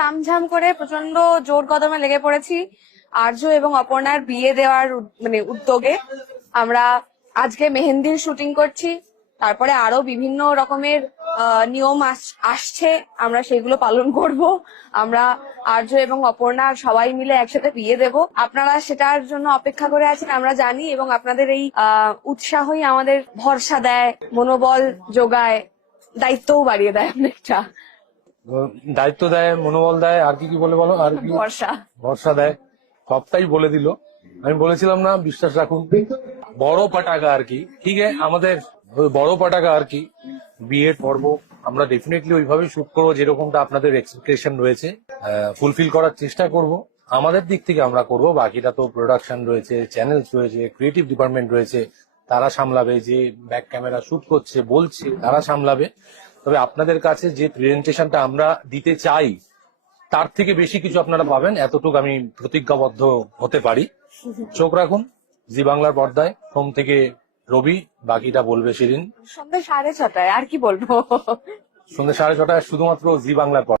তামঝাম করে প্রচন্ড জোর কদমে লেগে পড়েছি আর্য এবং অপর্ণার বিয়ে দেওয়ার মানে উদ্যোগে। আমরা আজকে মেহেন্দির শুটিং করছি, তারপরে আরো বিভিন্ন রকমের নিয়ম আসছে, আমরা সেগুলো পালন করব। আমরা আর্য এবং অপর্ণা সবাই মিলে একসাথে বিয়ে দেব। আপনারা সেটার জন্য অপেক্ষা করে আছেন আমরা জানি, এবং আপনাদের এই উৎসাহই আমাদের ভরসা দেয়, মনোবল যোগায়, দায়িত্বও বাড়িয়ে দেয় অনেকটা। দায়িত্ব দেয়, মনোবল দেয়, আর কি কি বলে বলো, আর কি ভরসা ভরসা দেয়, সবটাই বলে দিল। আমি বলেছিলাম না বিশ্বাস রাখুন। বড় পটাকা আর কি, ঠিক আছে, আমাদের ওই বড় পটাকা আর কি বিয়ের পর্ব আমরা ডেফিনেটলি ওইভাবেই শুট করবো যেরকমটা আপনাদের এক্সপেকটেশন রয়েছে, ফুলফিল করার চেষ্টা করব। আমাদের দিক থেকে আমরা করব, বাকিটা তো প্রোডাকশন রয়েছে, চ্যানেলস রয়েছে, ক্রিয়েটিভ ডিপার্টমেন্ট রয়েছে, তারা সামলাবে। যে ব্যাক ক্যামেরা শুট করছে বলছে তারা সামলাবে। তবে আপনাদের কাছে যে প্রেজেন্টেশনটা আমরা দিতে চাই তার থেকে বেশি কিছু আপনারা পাবেন, এতটুকু আমি প্রতিজ্ঞাবদ্ধ হতে পারি। চোখ রাখুন জি বাংলার পর্দায়, সোম থেকে রবি, বাকিটা বলবে সেদিন সন্ধ্যা 6:30, আর কি বলবো। সন্ধ্যা 6:30 শুধুমাত্র জি বাংলার পর্দায়।